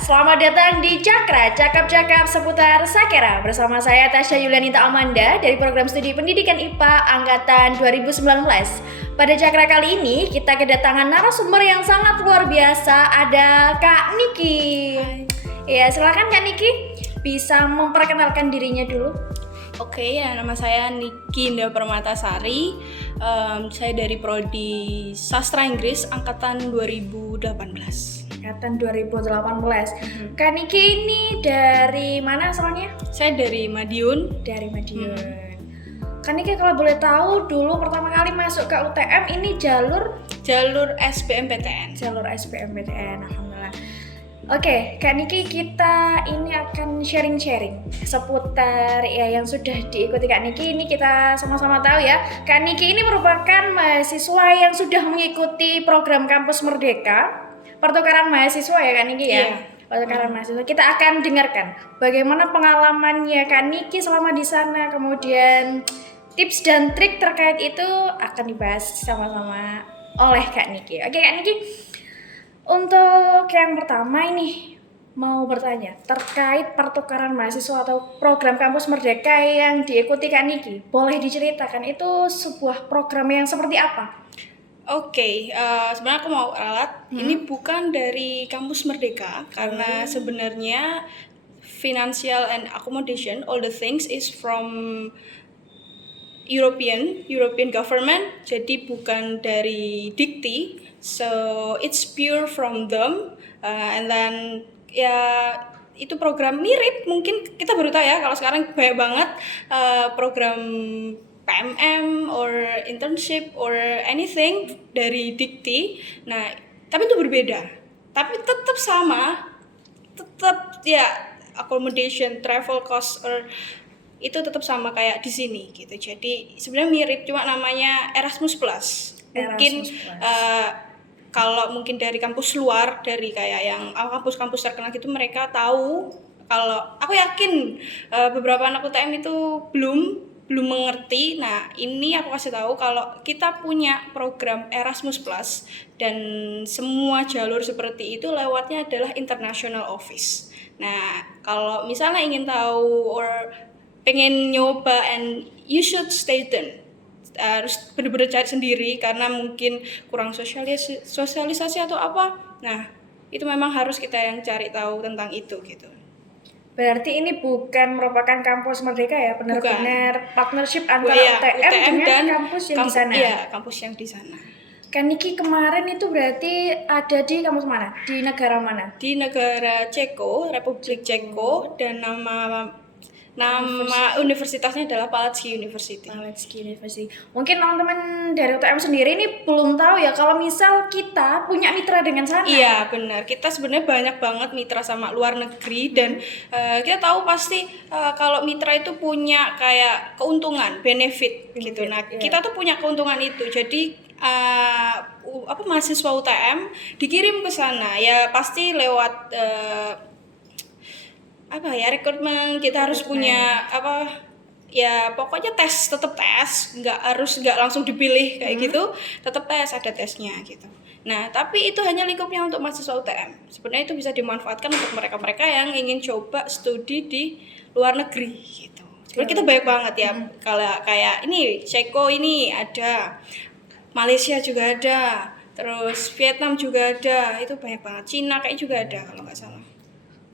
selamat datang di Cakra, cakap-cakap seputar Sakera. Bersama saya Tasya Yulianita Amanda dari Program Studi Pendidikan IPA Angkatan 2019. Pada Cakra kali ini kita kedatangan narasumber yang sangat luar biasa, ada Kak Niki. Ya, silakan Kak Niki, bisa memperkenalkan dirinya dulu. Oke, ya nama saya Niki Indah Permatasari. Saya dari Prodi Sastra Inggris Angkatan 2018. Angkatan 2018. Kak Niki ini dari mana asalnya? Saya dari Madiun. Dari Madiun. Kak Niki kalau boleh tahu dulu pertama kali masuk ke UTM ini jalur SBMPTN. Jalur SBMPTN, alhamdulillah. Oke, Kak Niki, kita ini akan sharing-sharing seputar ya yang sudah diikuti Kak Niki. Ini kita sama-sama tahu ya, Kak Niki ini merupakan mahasiswa yang sudah mengikuti program Kampus Merdeka, pertukaran mahasiswa ya Kak Niki ya. Iya. Pertukaran mahasiswa. Kita akan dengarkan bagaimana pengalamannya Kak Niki selama di sana, kemudian tips dan trik terkait itu akan dibahas sama-sama oleh Kak Niki. Oke Kak Niki, untuk yang pertama ini mau bertanya terkait pertukaran mahasiswa atau program Kampus Merdeka yang diikuti Kak Niki. Boleh diceritakan itu sebuah program yang seperti apa? Oke, sebenarnya aku mau ralat. Ini bukan dari Kampus Merdeka karena sebenarnya financial and accommodation, all the things is from European government. Jadi bukan dari Dikti. So it's pure from them, and then ya itu program mirip, mungkin kita baru tahu ya kalau sekarang banyak banget program PMM or internship or anything dari Dikti. Nah, tapi itu berbeda. Tapi tetap sama, tetap ya accommodation, travel cost or itu tetap sama kayak di sini gitu. Jadi sebenarnya mirip, cuma namanya Erasmus Plus. Mungkin kalau mungkin dari kampus luar, dari kayak yang kampus-kampus terkenal gitu, mereka tahu. Kalau aku yakin beberapa anak UTM itu belum mengerti. Nah, ini aku kasih tahu kalau kita punya program Erasmus Plus dan semua jalur seperti itu lewatnya adalah International Office. Nah, kalau misalnya ingin tahu or pengen nyoba, and you should stay tuned. Harus benar-benar cari sendiri karena mungkin kurang sosialisasi atau apa. Nah, itu memang harus kita yang cari tahu tentang itu gitu. Berarti ini bukan merupakan Kampus Merdeka ya, benar-benar partnership antara UTM dengan dan kampus yang di sana. Iya, kampus yang di sana. Kak Niki kemarin itu berarti ada di kampus mana? Di negara mana? Di negara Ceko, Republik Ceko, dan nama universitasnya adalah Palacký University. Palacký University. Mungkin teman-teman dari UTM sendiri ini belum tahu ya kalau misal kita punya mitra dengan sana. Iya benar, kita sebenarnya banyak banget mitra sama luar negeri dan kita tahu pasti kalau mitra itu punya kayak keuntungan, benefit gitu. Nah kita tuh punya keuntungan itu, jadi mahasiswa UTM dikirim ke sana ya pasti lewat rekrutmen. Kita harus punya ya pokoknya tetap tes, nggak langsung dipilih kayak gitu, tetap ada tesnya gitu. Nah tapi itu hanya lingkupnya untuk mahasiswa UTM. Sebenarnya itu bisa dimanfaatkan untuk mereka yang ingin coba studi di luar negeri gitu. Sebenarnya kita banyak banget ya, kalau kayak ini Ceko ini ada, Malaysia juga ada, terus Vietnam juga ada, itu banyak banget. Cina kayak juga ada kalau nggak salah.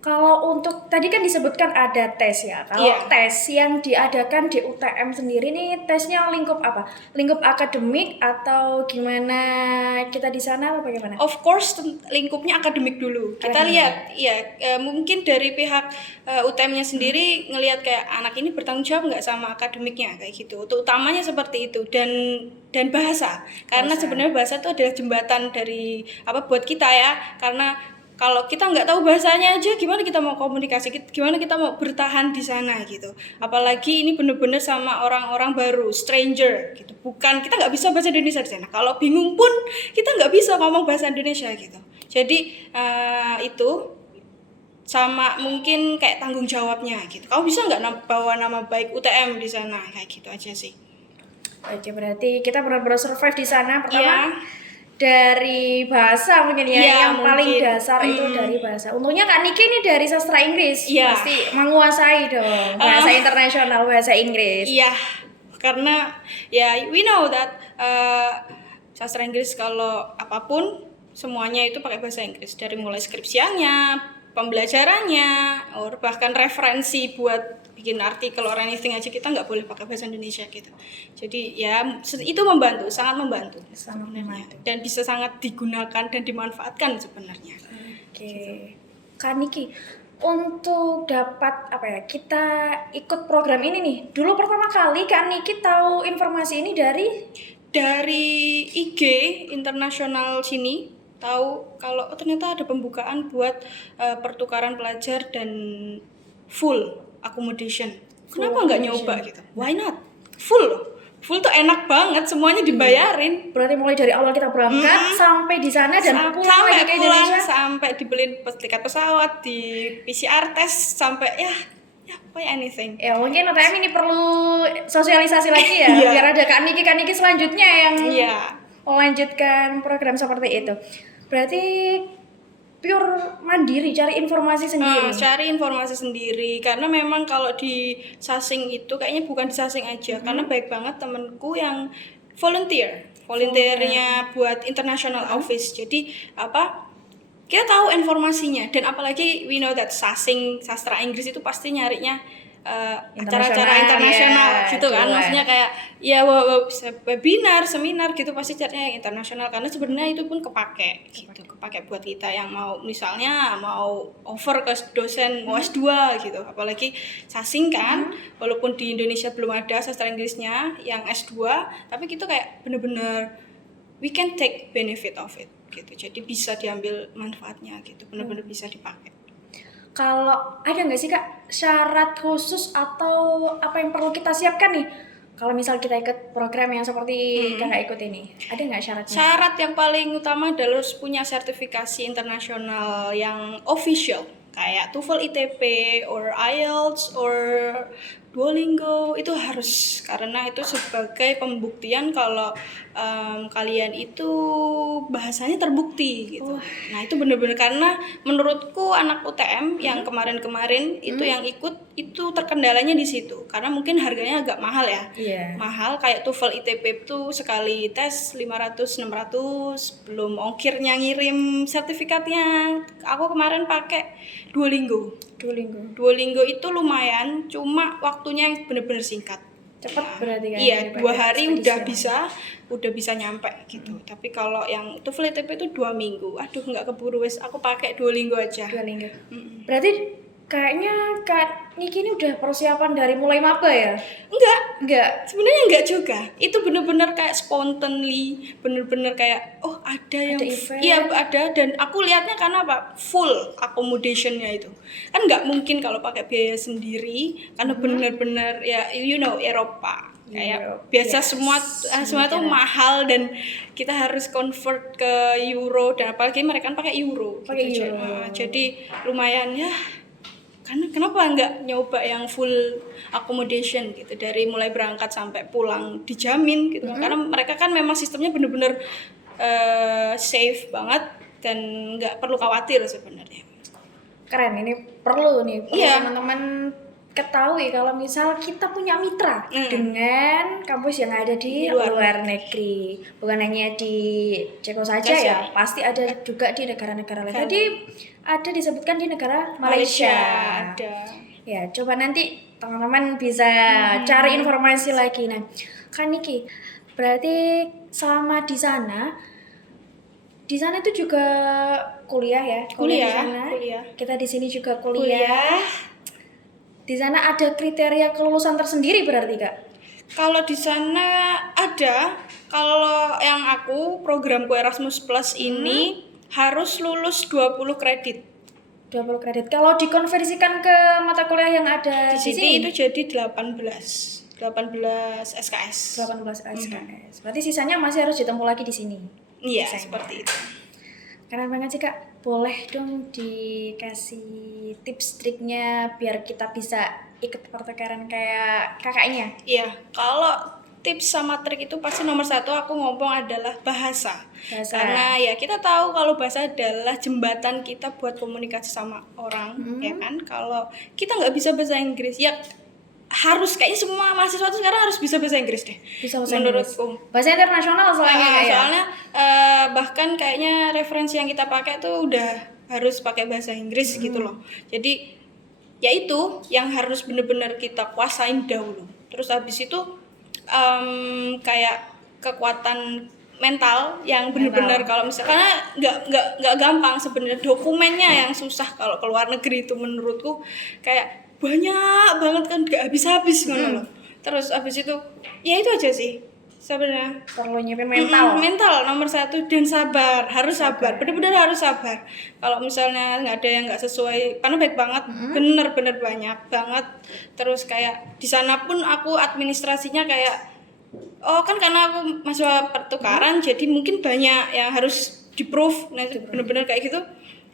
Kalau untuk tadi kan disebutkan ada tes ya. Kalau tes yang diadakan di UTM sendiri nih tesnya lingkup apa? Lingkup akademik atau gimana kita di sana atau bagaimana? Of course lingkupnya akademik dulu. Kita lihat mungkin dari pihak UTM-nya sendiri ngelihat kayak anak ini bertanggung jawab nggak sama akademiknya kayak gitu. Utamanya seperti itu, dan bahasa. Karena sebenarnya bahasa itu adalah jembatan dari buat kita ya. Karena kalau kita nggak tahu bahasanya aja, gimana kita mau komunikasi, gimana kita mau bertahan di sana gitu. Apalagi ini bener-bener sama orang-orang baru, stranger gitu. Bukan, kita nggak bisa bahasa Indonesia di sana. Kalau bingung pun kita nggak bisa ngomong bahasa Indonesia gitu. Jadi itu sama mungkin kayak tanggung jawabnya gitu. Kamu bisa nggak bawa nama baik UTM di sana, kayak gitu aja sih. Oke, berarti kita benar-benar survive di sana pertama. dari bahasa mungkin ya, Iya, yang paling mungkin. dasar itu dari bahasa. Untungnya Kak Niki ini dari sastra Inggris, Iya. pasti menguasai dong bahasa internasional, bahasa Inggris. Iya, karena ya we know that sastra Inggris kalau apapun semuanya itu pakai bahasa Inggris, dari mulai skripsiannya, pembelajarannya, or bahkan referensi buat bikin artikel or anything aja kita nggak boleh pakai bahasa Indonesia gitu. Jadi ya itu membantu, sangat membantu Sangat sebenarnya. membantu. Dan bisa sangat digunakan dan dimanfaatkan sebenarnya. Oke. Kak Niki, untuk dapat apa ya, kita ikut program ini nih. Dulu pertama kali Kak Niki tahu informasi ini Dari IG internasional sini tahu kalau ternyata ada pembukaan buat pertukaran pelajar dan full accommodation. Kenapa nggak nyoba gitu? Why not? Full loh. Full tuh enak banget, semuanya dibayarin. berarti mulai dari awal kita berangkat sampai di sana dan pulang Sampai lagi ke pulang, Indonesia. sampai dibeliin tiket pesawat, di PCR test, sampai ya pokoknya anything. Ya mungkin UTM ini perlu sosialisasi lagi ya, Iya. biar ada Kak Niki selanjutnya yang Iya. melanjutkan program seperti itu. Berarti pure mandiri, cari informasi sendiri. Cari informasi sendiri, karena memang kalau di Sasing itu kayaknya bukan di Sasing aja, karena baik banget temenku yang volunteernya buat international office. Jadi kita tahu informasinya, dan apalagi we know that sastra Inggris itu pasti nyarinya acara-acara internasional ya, gitu kan, jelas. maksudnya kayak ya webinar, seminar gitu pasti carinya yang internasional, karena sebenarnya itu pun kepake buat kita yang mau misalnya mau over ke dosen mau S2 gitu, apalagi Sasing kan, walaupun di Indonesia belum ada sastra Inggrisnya yang S2, tapi kita kayak bener-bener we can take benefit of it gitu, jadi bisa diambil manfaatnya gitu, bener-bener bisa dipakai. Kalau ada nggak sih Kak syarat khusus atau apa yang perlu kita siapkan nih? Kalau misal kita ikut program yang seperti Kakak ikut ini, ada nggak syaratnya? Syarat yang paling utama adalah harus punya sertifikasi internasional yang official, kayak TOEFL ITP or IELTS or Duolingo, itu harus, karena itu sebagai pembuktian kalau kalian itu bahasanya terbukti gitu. Nah itu benar-benar, karena menurutku anak UTM yang kemarin-kemarin itu yang ikut itu terkendalanya di situ, karena mungkin harganya agak mahal ya. Iya. Mahal, kayak TOEFL ITP itu sekali tes 500-600, belum ongkirnya ngirim sertifikatnya. Aku kemarin pakai Duolingo itu lumayan, cuma waktunya bener-bener singkat. Cepat berarti kan? Iya, daripada 2 hari ekspedisi udah bisa nyampe gitu. Tapi kalau yang TOEFL ITP itu 2 minggu. Aduh, nggak keburu wes. Aku pakai Duolingo aja. Duolingo. Berarti kayaknya Kak Niki ini udah persiapan dari mulai maba ya? Enggak. Sebenarnya enggak juga. Itu bener-bener kayak spontanely, bener-bener kayak ada yang event. iya ada, dan aku lihatnya karena apa? Full accommodationnya itu. Kan nggak mungkin kalau pakai biaya sendiri, karena bener-bener ya Eropa. Kayak biasa semua tuh mahal, dan kita harus convert ke euro, dan apalagi mereka kan pakai euro. Pakai gitu. euro. Jadi lumayan ya. Karena kenapa nggak nyoba yang full accommodation gitu, dari mulai berangkat sampai pulang dijamin gitu. Karena mereka kan memang sistemnya bener-bener safe banget dan nggak perlu khawatir sebenarnya. Keren, ini perlu Iya. teman-teman ketahui kalau misal kita punya mitra dengan kampus yang ada di luar negeri, bukan hanya di Ceko saja ya, pasti ada juga di negara-negara lain. Tadi ada disebutkan di negara Malaysia. Ada. Ya, coba nanti teman-teman bisa cari informasi lagi. Nah, Kak Niki, berarti selama di sana itu juga kuliah ya? Kuliah di sana. Kuliah. Kita di sini juga kuliah. Di sana ada kriteria kelulusan tersendiri berarti Kak? Kalau di sana ada, kalau yang aku programku Erasmus Plus ini harus lulus 20 kredit. 20 kredit. Kalau dikonversikan ke mata kuliah yang ada di sini sini itu jadi 18 SKS. 18 SKS. Berarti sisanya masih harus ditempuh lagi di sini. Iya, seperti itu. Keren banget sih Kak. Boleh dong dikasih tips triknya biar kita bisa ikut pertukaran kayak kakaknya? Iya, kalau tips sama trik itu pasti nomor satu aku ngomong adalah bahasa. Bahasa. Karena ya kita tahu kalau bahasa adalah jembatan kita buat komunikasi sama orang, ya kan. Kalau kita nggak bisa bahasa Inggris, ya harus kayaknya semua mahasiswa tuh sekarang harus bisa bahasa Inggris deh. Bisa bahasa menurutku. Inggris. Bahasa internasional soalnya kayak ya. Soalnya bahkan kayaknya referensi yang kita pakai tuh udah harus pakai bahasa Inggris gitu loh. Jadi ya itu yang harus benar-benar kita kuasain dahulu. Terus habis itu kayak kekuatan mental yang benar-benar kalau misalnya karena nggak gampang sebenarnya, dokumennya yang susah kalau ke luar negeri itu menurutku kayak banyak banget kan, gak habis-habis loh. Terus habis itu ya itu aja sih sebenarnya, perlu nyiapin mental. mental nomor satu, dan sabar, harus sabar, benar-benar harus sabar. Kalau misalnya nggak ada yang nggak sesuai, karena baik banget, bener-bener banyak banget. Terus kayak di sana pun aku administrasinya kayak kan karena aku mahasiswa pertukaran, jadi mungkin banyak yang harus di-proof. Nah itu bener-bener kayak gitu.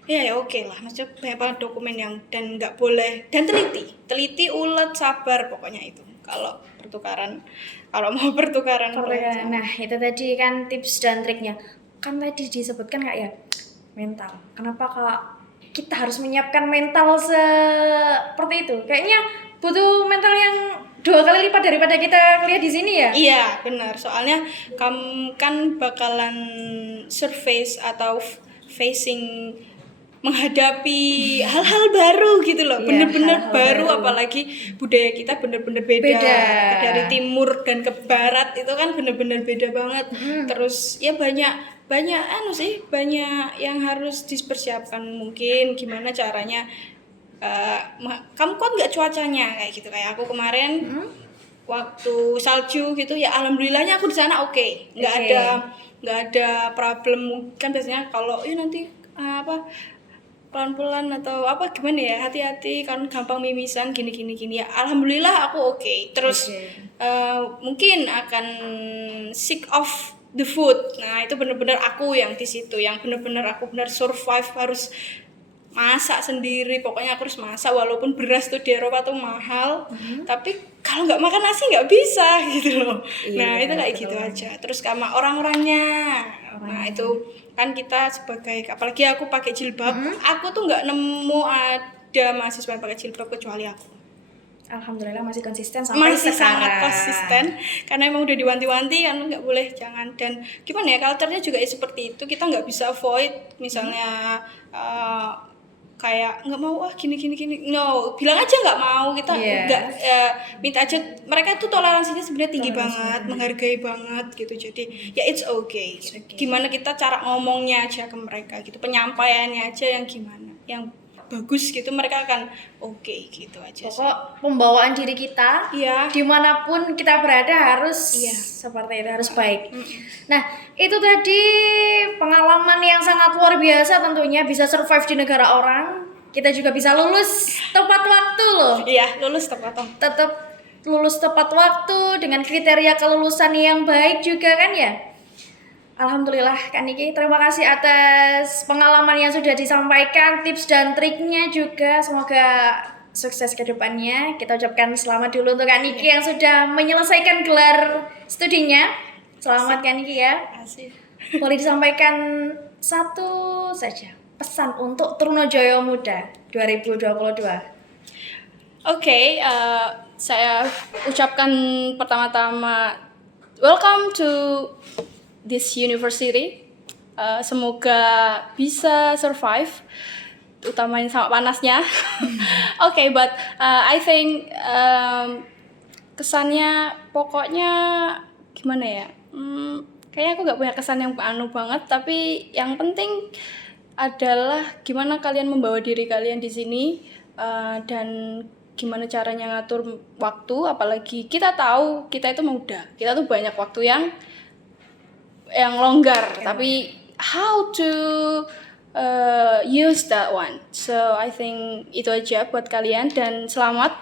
Ya oke lah, maksudnya banyak banget dokumen yang dan nggak boleh, dan teliti, ulet, sabar, pokoknya itu kalau pertukaran, kalau mau pertukaran. Nah itu tadi kan tips dan triknya. Kan tadi disebutkan Kak ya, mental. Kenapa Kak kita harus menyiapkan mental seperti itu? Kayaknya butuh mental yang 2 kali lipat daripada kita kuliah di sini ya? Iya benar, soalnya kamu kan bakalan surface atau facing menghadapi hal-hal baru gitu loh, bener-bener baru, apalagi budaya kita bener-bener beda. Dari timur dan ke barat itu kan bener-bener beda banget. Terus ya banyak banyak yang harus dipersiapkan, mungkin gimana caranya kamu kok nggak cuacanya kayak gitu, kayak aku kemarin waktu salju gitu ya, alhamdulillahnya aku di sana oke. nggak ada problem. Kan biasanya kalau nanti pelan-pelan atau apa gimana ya, hati-hati kan gampang mimisan gini ya, alhamdulillah aku oke. Terus mungkin akan sick of the food. Nah itu benar-benar aku yang di situ, yang benar-benar aku survive, harus masak sendiri, pokoknya aku harus masak walaupun beras tuh di Eropa tuh mahal, tapi kalau nggak makan nasi nggak bisa gitu loh. Nah itu kayak gitu aja. Terus sama orang-orangnya. Nah itu kan kita sebagai, apalagi aku pakai jilbab, aku tuh nggak nemu ada mahasiswa yang pakai jilbab kecuali aku. Alhamdulillah masih konsisten sampai masih sekarang. Sangat konsisten karena emang udah diwanti-wanti kan nggak boleh, jangan. Dan gimana ya, culture-nya juga seperti itu, kita nggak bisa avoid misalnya kayak nggak mau gini, no, bilang aja nggak mau, kita nggak minta aja. Mereka tuh toleransinya sebenarnya tinggi banget, menghargai banget gitu. Jadi ya it's okay. Gimana kita cara ngomongnya aja ke mereka gitu, penyampaiannya aja yang gimana, yang bagus gitu, mereka akan oke gitu aja. Pokok pembawaan diri kita dimanapun kita berada harus seperti itu, harus baik. Nah itu tadi pengalaman yang sangat luar biasa, tentunya bisa survive di negara orang. Kita juga bisa lulus tepat waktu loh. Iya, lulus tepat waktu. Tetap lulus tepat waktu dengan kriteria kelulusan yang baik juga kan ya. Alhamdulillah Kak Niki, terima kasih atas pengalaman yang sudah disampaikan, tips dan triknya juga. Semoga sukses ke depannya. Kita ucapkan selamat dulu untuk Kak Niki yang sudah menyelesaikan gelar studinya. Selamat Kak Niki ya. Boleh disampaikan satu saja pesan untuk Trunojoyo Muda 2022. Oke, saya ucapkan pertama-tama welcome to this university. Semoga bisa survive, utamain sama panasnya. Okay, but I think kesannya pokoknya gimana ya? Kayaknya aku nggak punya kesan yang banget, tapi yang penting adalah gimana kalian membawa diri kalian di sini, dan gimana caranya ngatur waktu. Apalagi kita tahu kita itu muda, kita tuh banyak waktu yang longgar, tapi how to use that one. So I think itu aja buat kalian, dan selamat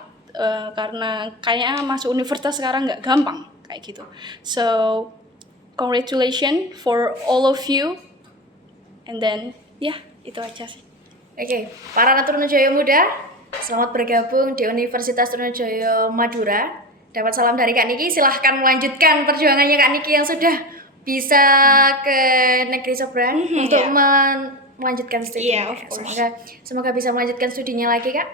karena kayaknya masuk universitas sekarang nggak gampang kayak gitu. So congratulations for all of you, and then itu aja sih. Oke, para Trunojoyo Muda, selamat bergabung di Universitas Trunojoyo Madura. dapat salam dari Kak Niki, silahkan melanjutkan perjuangannya Kak Niki yang sudah bisa ke negeri seberang untuk melanjutkan studi. Iya, of course. Semoga bisa melanjutkan studinya lagi Kak.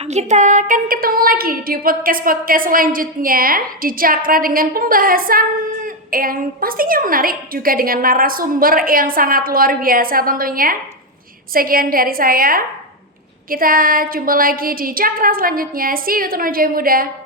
Amin. Kita akan ketemu lagi di podcast selanjutnya di Cakra dengan pembahasan yang pastinya menarik juga dengan narasumber yang sangat luar biasa tentunya. Sekian dari saya. Kita jumpa lagi di Cakra selanjutnya. See you Tono Jaya Muda.